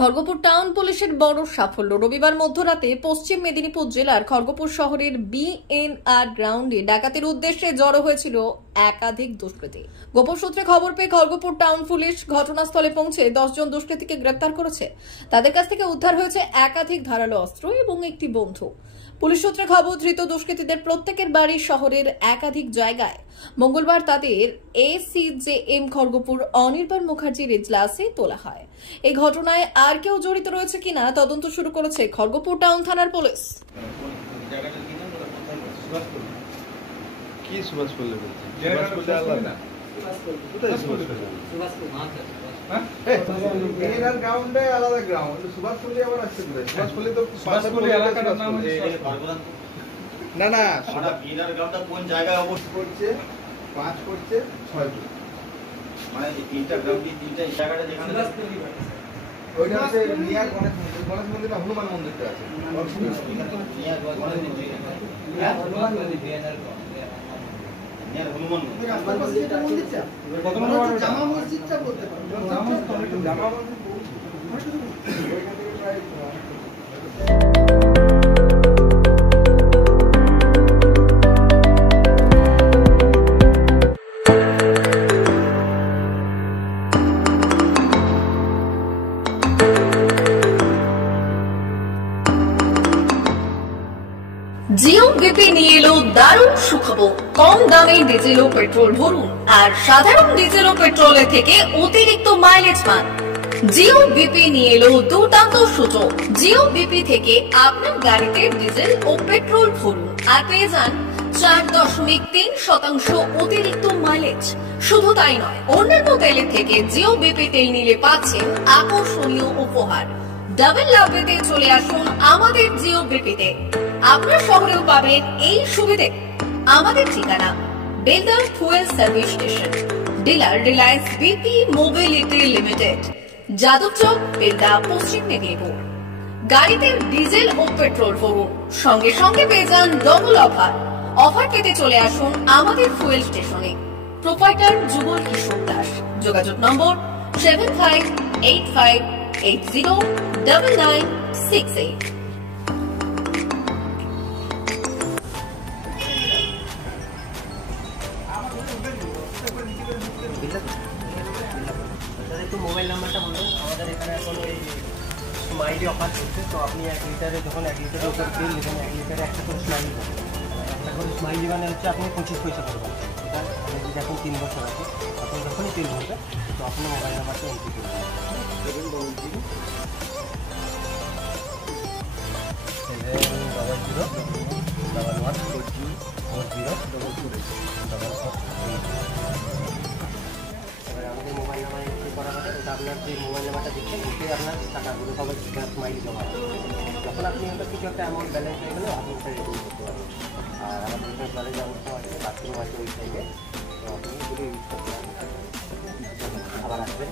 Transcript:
Kharagpur town পুলিশের বড় সাফল্য। রবিবার মধ্যরাতে পশ্চিম মেদিনীপুর জেলার খড়গপুর শহরের বিএনআর গ্রাউন্ডে ডাকাতির উদ্দেশ্যে জড়ো হয়েছিল একাধিক দুষ্কৃতী। গোপন সূত্রে খবর পেয়ে খড়গপুর টাউন পুলিশ ঘটনাস্থলে পৌঁছে 10 জন দুষ্কৃতীকে গ্রেপ্তার করেছে। তাদের কাছ থেকে উদ্ধার হয়েছে একাধিক ধারালো অস্ত্র এবং একটি বন্দুক। পুলিশ সূত্রে খবর, ধৃত দুষ্কৃতীদের প্রত্যেকের বাড়ি শহরের একাধিক জায়গায়। মঙ্গলবার তাদের এসিজেএম খড়গপুর অনির্বাণ মুখার্জির এজলাসে তোলা হয়। এই ঘটনায় আর কেউ জড়িত রয়েছে কিনা তদন্ত শুরু করেছে খড়গপুর টাউন থানার পুলিশ। না না বিএনআর গ্রাউন্ডটা কোন জায়গায় অবস্থিত করছে 5 করছে 6 মানে এই তিনটা গ্রাউন্ড তিনটা জায়গাটা যেখানে ওইটা হচ্ছে নিয়ার গণেশ মন্দির না হনুমান মন্দিরটা আছে নিয়ার গণেশ মন্দির হনুমান মন্দির বিএনআর নিয়ার হনুমান মন্দির আশপাশে যেটা মন্দিরটা কত নম্বর জামা মসজিদটা বলতে পারো জামা মসজিদ ওইখান থেকে প্রায় জিও বিপি নিয়ে এলো দারুণ সুখবর। কম দামে ডিজেল ও পেট্রোল ভরুন আর সাধারণ ডিজেল ও পেট্রোলের থেকে অতিরিক্ত মাইলেজ পান। জিও বিপি নিয়ে এলো দুর্দান্ত সুযোগ। জিও বিপি থেকে আপনার গাড়িতে ডিজেল ও পেট্রোল ভরুন আর পেয়ে যান 4.3% অতিরিক্ত মাইলেজ। শুধু তাই নয়, অন্যান্য তেলের থেকে জিও বিপি তেল নিলে পাচ্ছেন আকর্ষণীয় উপহার। ডাবল লাভে চলে আসুন আমাদের জিও বিপিতে। আপনার শহরেও পাবেন এই সুবিধে। আমাদের ঠিকানা বেলদার fuel service station, dealer Reliance BP mobility limited, Jadabchak, Belda, Paschim Medinipur. গাড়িতে ডিজেল ও পেট্রোল ভরুন, সঙ্গে সঙ্গে পেয়ে যান ডবল অফার। অফার পেতে চলে আসুন আমাদের ফুয়েল স্টেশনে। প্রোপাইটার যুগল কিশোর দাস। যোগাযোগ নম্বর 7585809968। একটু মোবাইল নাম্বারটা বলুন। আমাদের এখানে এখন এই স্মাইলি অফার চলছে, তো আপনি 1 লিটারে যখন 1 লিটারের উপর তেল নেবেন 1 লিটারে একটা করে স্মাইলি পাবেন। একটা করে স্মাইলি মানে হচ্ছে আপনি 25 পয়সা করবেন। এটা আপনি যদি এখন 3 বছর আছে, আপনি যখনই তেল ভরবে তো আপনার মোবাইল নাম্বারটা এন্ট্রি করবেন। 711404044 আমাদের মোবাইল নাম্বার এন্ট্রি করা হবে। এটা আপনার যে মোবাইল নাম্বারটা দিচ্ছেন ওতে আপনার টাকাগুলো সবাই স্মাইলি জমা হবে। যখন আপনি ওটা কিছু একটা অ্যামাউন্ট ব্যালেন্স হয়ে গেলে আপনি ওটা রিডিম করতে পারবেন। আর আমাদের এখানে কলেজ অবস্থা আছে, বাথরুম আছে ওই সাইডে, তো আপনি যদি ইউজ করতে পারেন আবার আসবেন।